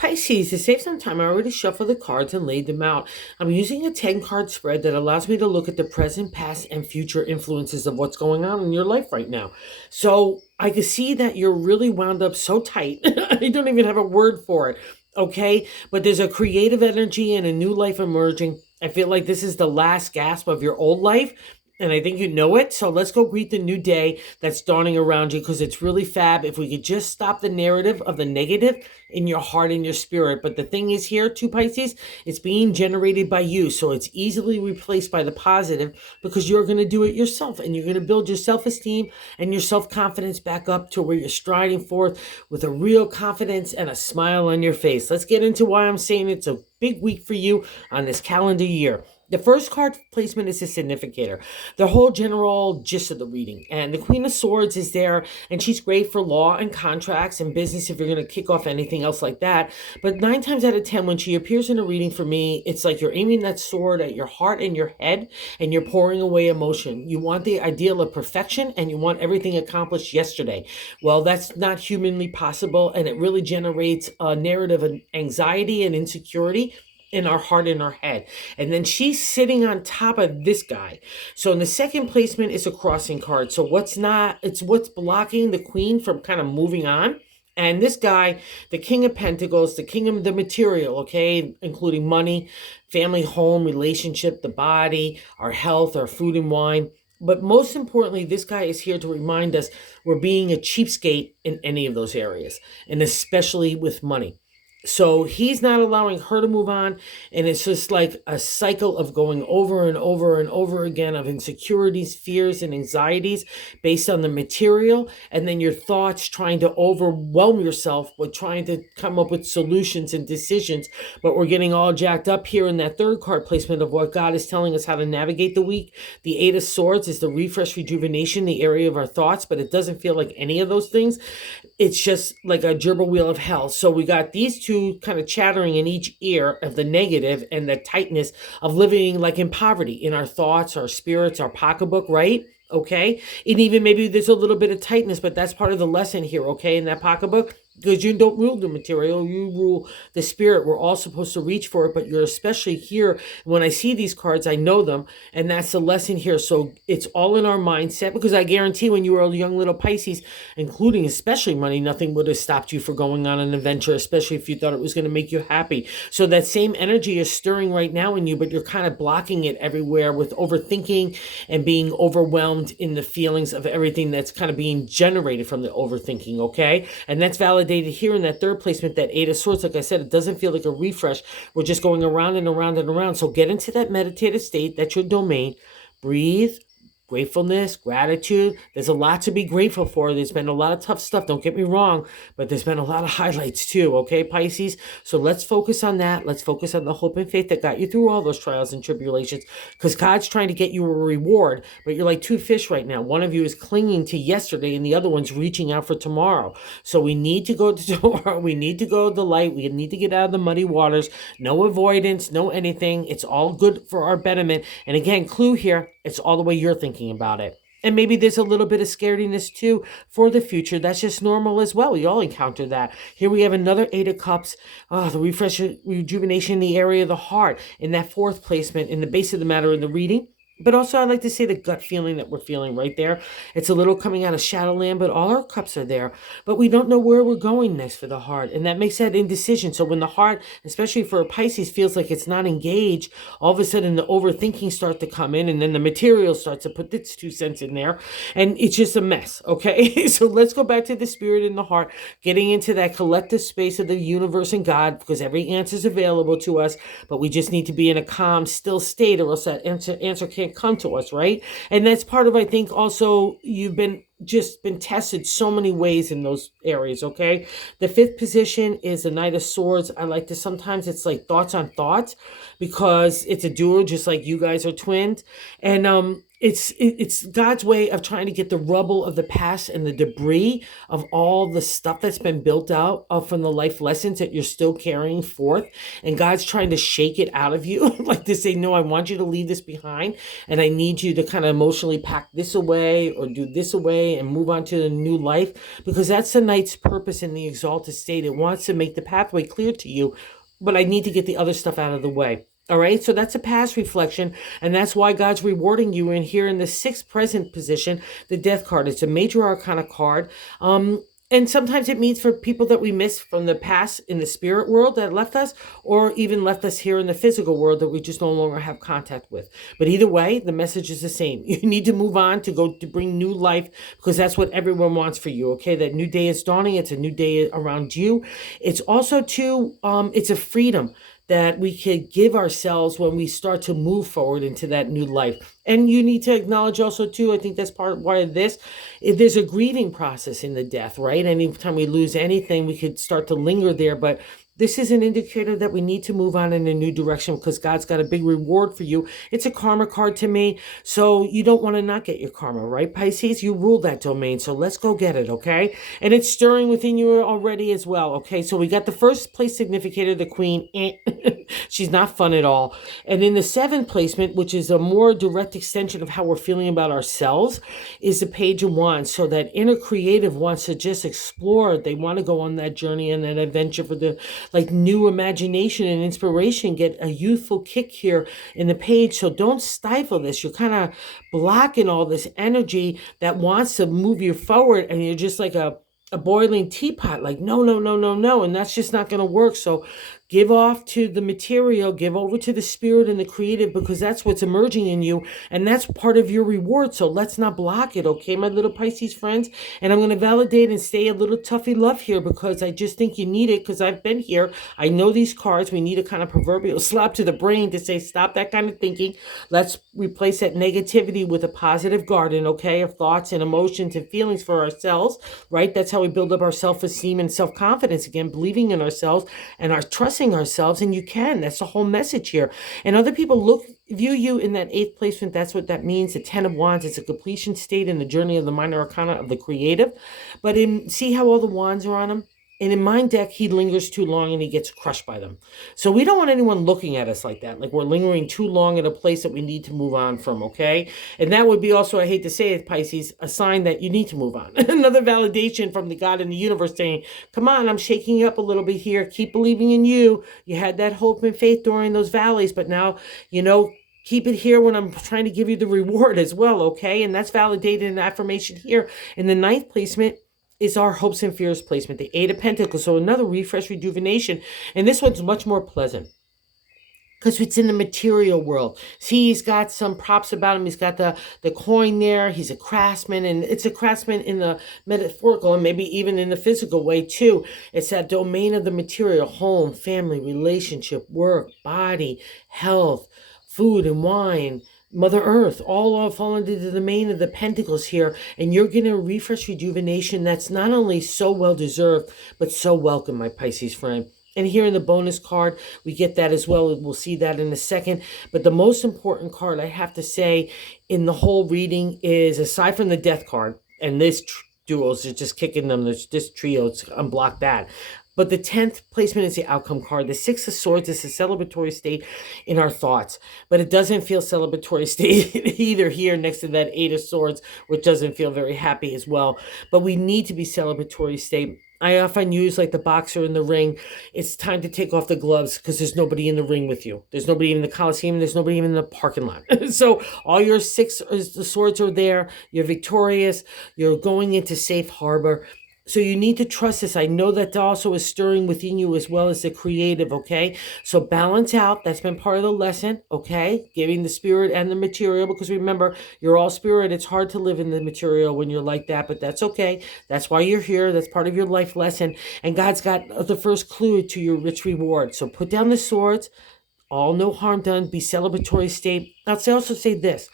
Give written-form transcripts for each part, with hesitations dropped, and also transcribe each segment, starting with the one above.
Pisces, to save some time, I already shuffled the cards and laid them out. I'm using a 10 card spread that allows me to look at the present, past, and future influences of what's going on in your life right now. So I can see that you're really wound up so tight. I don't even have a word for it. Okay. But there's a creative energy and a new life emerging. I feel like this is the last gasp of your old life. And I think you know it. So let's go greet the new day that's dawning around you because it's really fab. If we could just stop the narrative of the negative in your heart and your spirit. But the thing is here, too, Pisces, it's being generated by you. So it's easily replaced by the positive because you're going to do it yourself and you're going to build your self-esteem and your self-confidence back up to where you're striding forth with a real confidence and a smile on your face. Let's get into why I'm saying it's a big week for you on this calendar year. The first card placement is a significator, the whole general gist of the reading. And the Queen of Swords is there, and she's great for law and contracts and business if you're going to kick off anything else like that. But 9 times out of 10, when she appears in a reading for me, it's like you're aiming that sword at your heart and your head, and you're pouring away emotion. You want the ideal of perfection, and you want everything accomplished yesterday. Well, that's not humanly possible, and it really generates a narrative of anxiety and insecurity in our heart and our head. And then she's sitting on top of this guy. So in the second placement is a crossing card. So it's what's blocking the queen from kind of moving on. And this guy, the King of Pentacles, the king of the material, okay, including money, family, home, relationship, the body, our health, our food and wine. But most importantly, this guy is here to remind us we're being a cheapskate in any of those areas, and especially with money. So he's not allowing her to move on. And it's just like a cycle of going over and over and over again of insecurities, fears, and anxieties based on the material. And then your thoughts trying to overwhelm yourself with trying to come up with solutions and decisions. But we're getting all jacked up here in that third card placement of what God is telling us how to navigate the week. The Eight of Swords is the refresh, rejuvenation, the area of our thoughts, but it doesn't feel like any of those things. It's just like a gerbil wheel of hell. So we got these two kind of chattering in each ear of the negative and the tightness of living like in poverty in our thoughts, our spirits, our pocketbook, right? Okay. And even maybe there's a little bit of tightness, but that's part of the lesson here, okay, in that pocketbook. Because you don't rule the material, you rule the spirit. We're all supposed to reach for it, but you're especially here. When I see these cards, I know them, and that's the lesson here. So it's all in our mindset, because I guarantee when you were a young little Pisces, including especially money, nothing would have stopped you from going on an adventure, especially if you thought it was going to make you happy. So that same energy is stirring right now in you, but you're kind of blocking it everywhere with overthinking and being overwhelmed in the feelings of everything that's kind of being generated from the overthinking, okay? And that's validated here in that third placement, that Eight of Swords. Like I said, it doesn't feel like a refresh. We're just going around and around and around. So get into that meditative state. That's your domain. Breathe. Gratefulness, gratitude. There's a lot to be grateful for. There's been a lot of tough stuff, don't get me wrong, but there's been a lot of highlights too, okay, Pisces? So let's focus on that. Let's focus on the hope and faith that got you through all those trials and tribulations, because God's trying to get you a reward, but you're like two fish right now. One of you is clinging to yesterday and the other one's reaching out for tomorrow. So we need to go to tomorrow. We need to go to the light. We need to get out of the muddy waters. No avoidance, no anything. It's all good for our betterment. And again, clue here, it's all the way you're thinking about it. And maybe there's a little bit of scarediness too for the future. That's just normal as well. We all encounter that. Here we have another Eight of Cups. The refresh, rejuvenation in the area of the heart in that fourth placement in the base of the matter in the reading. But also I like to say the gut feeling that we're feeling right there. It's a little coming out of Shadowland, but all our cups are there. But we don't know where we're going next for the heart. And that makes that indecision. So when the heart, especially for a Pisces, feels like it's not engaged, all of a sudden the overthinking starts to come in, and then the material starts to put its 2 cents in there. And it's just a mess, okay? So let's go back to the spirit in the heart, getting into that collective space of the universe and God, because every answer is available to us, but we just need to be in a calm, still state, or else that answer can't come to us, right? And that's part of, I think, also you've been tested so many ways in those areas, okay? The fifth position is the Knight of Swords. I like to, sometimes it's like thoughts on thoughts, because it's a duo, just like you guys are twins. And it's God's way of trying to get the rubble of the past and the debris of all the stuff that's been built out from the life lessons that you're still carrying forth. And God's trying to shake it out of you, like to say, no, I want you to leave this behind. And I need you to kind of emotionally pack this away or do this away and move on to the new life. Because that's the night's purpose in the exalted state. It wants to make the pathway clear to you. But I need to get the other stuff out of the way. All right, so that's a past reflection, and that's why God's rewarding you. And here in the sixth present position, the Death card, it's a major arcana card. And sometimes it means for people that we miss from the past in the spirit world that left us, or even left us here in the physical world that we just no longer have contact with. But either way, the message is the same. You need to move on to go to bring new life, because that's what everyone wants for you. Okay, that new day is dawning. It's a new day around you. It's also too, it's a freedom that we could give ourselves when we start to move forward into that new life. And you need to acknowledge also too, I think that's part of why of this, if there's a grieving process in the death, right? Anytime we lose anything, we could start to linger there, but this is an indicator that we need to move on in a new direction, because God's got a big reward for you. It's a karma card to me, so you don't want to not get your karma, right, Pisces? You rule that domain, so let's go get it, okay? And it's stirring within you already as well, okay? So we got the first place significator, the Queen. She's not fun at all. And in the seventh placement, which is a more direct extension of how we're feeling about ourselves, is the Page of Wands. So that inner creative wants to just explore. They want to go on that journey and that adventure for the like new imagination and inspiration. Get a youthful kick here in the page. So don't stifle this. You're kind of blocking all this energy that wants to move you forward, and you're just like a boiling teapot, like no, no, no, no, no. And that's just not going to work. So give off to the material, give over to the spirit and the creative, because that's what's emerging in you. And that's part of your reward. So let's not block it. Okay, my little Pisces friends. And I'm going to validate and stay a little toughy love here, because I just think you need it, because I've been here. I know these cards. We need a kind of proverbial slap to the brain to say, stop that kind of thinking. Let's replace that negativity with a positive garden, okay, of thoughts and emotions and feelings for ourselves, right? That's how we build up our self-esteem and self-confidence again, believing in ourselves and our trusting ourselves. And you can. That's the whole message here. And other people view you in that eighth placement. That's what that means. The Ten of Wands, it's a completion state in the journey of the minor arcana of the creative. But see how all the wands are on him? And in my deck, he lingers too long and he gets crushed by them. So we don't want anyone looking at us like that, like we're lingering too long at a place that we need to move on from, okay? And that would be also, I hate to say it, Pisces, a sign that you need to move on. Another validation from the God in the universe saying, come on, I'm shaking you up a little bit here. Keep believing in you. You had that hope and faith during those valleys, but now, keep it here when I'm trying to give you the reward as well, okay? And that's validated in affirmation here. In the ninth placement is our hopes and fears placement, the Eight of Pentacles. So another refresh, rejuvenation. And this one's much more pleasant, because it's in the material world. See, he's got some props about him. He's got the coin there. He's a craftsman, and it's a craftsman in the metaphorical and maybe even in the physical way too. It's that domain of the material: home, family, relationship, work, body, health, food and wine, Mother Earth, all fall into the domain of the Pentacles here. And you're getting a refresh, rejuvenation that's not only so well deserved, but so welcome, my Pisces friend. And here in the bonus card, we get that as well. We'll see that in a second. But the most important card, I have to say, in the whole reading is, aside from the Death card, and this duels are just kicking them, this trio, it's unblock that. But the 10th placement is the outcome card. The Six of Swords is a celebratory state in our thoughts. But it doesn't feel celebratory state either here next to that Eight of Swords, which doesn't feel very happy as well. But we need to be celebratory state. I often use like the boxer in the ring. It's time to take off the gloves, because there's nobody in the ring with you. There's nobody in the Coliseum. There's nobody even in the parking lot. So all your the swords are there. You're victorious. You're going into safe harbor. So you need to trust this. I know that also is stirring within you as well as the creative, okay? So balance out. That's been part of the lesson, okay? Giving the spirit and the material, because remember, you're all spirit. It's hard to live in the material when you're like that, but that's okay. That's why you're here. That's part of your life lesson. And God's got the first clue to your rich reward. So put down the swords. All no harm done. Be celebratory state. I'll also say this.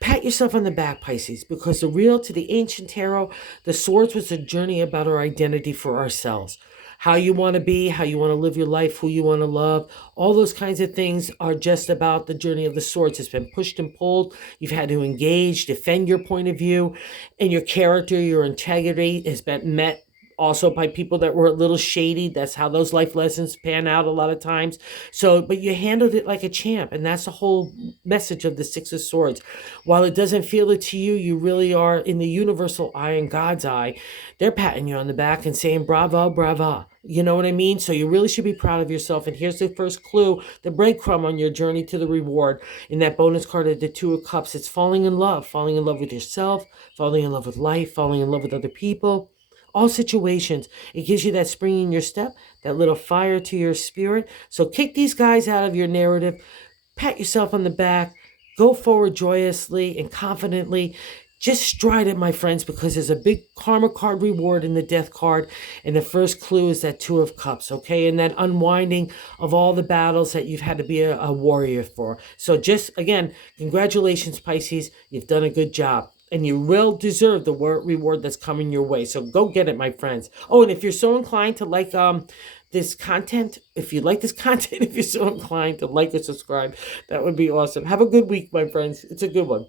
Pat yourself on the back, Pisces, because the real to the ancient tarot, the swords was a journey about our identity for ourselves. how you want to be, how you want to live your life, who you want to love. All those kinds of things are just about the journey of the swords. It's been pushed and pulled. You've had to engage, defend your point of view, and your character, your integrity has been met also by people that were a little shady. That's how those life lessons pan out a lot of times. So, but you handled it like a champ, and that's the whole message of the Six of Swords. While it doesn't feel it to you, you really are in the universal eye and God's eye. They're patting you on the back and saying, bravo, brava. You know what I mean? So you really should be proud of yourself. And here's the first clue, the breadcrumb on your journey to the reward. In that bonus card of the Two of Cups, it's falling in love with yourself, falling in love with life, falling in love with other people. All situations. It gives you that spring in your step, that little fire to your spirit. So kick these guys out of your narrative. Pat yourself on the back. Go forward joyously and confidently. Just stride it, my friends, because there's a big karma card reward in the death card. And the first clue is that Two of Cups, okay? And that unwinding of all the battles that you've had to be a warrior for. So just, again, congratulations, Pisces. You've done a good job. And you will deserve the reward that's coming your way. So go get it, my friends. Oh, and if you're so inclined to like this content, if you like this content, if you're so inclined to like or subscribe, that would be awesome. Have a good week, my friends. It's a good one.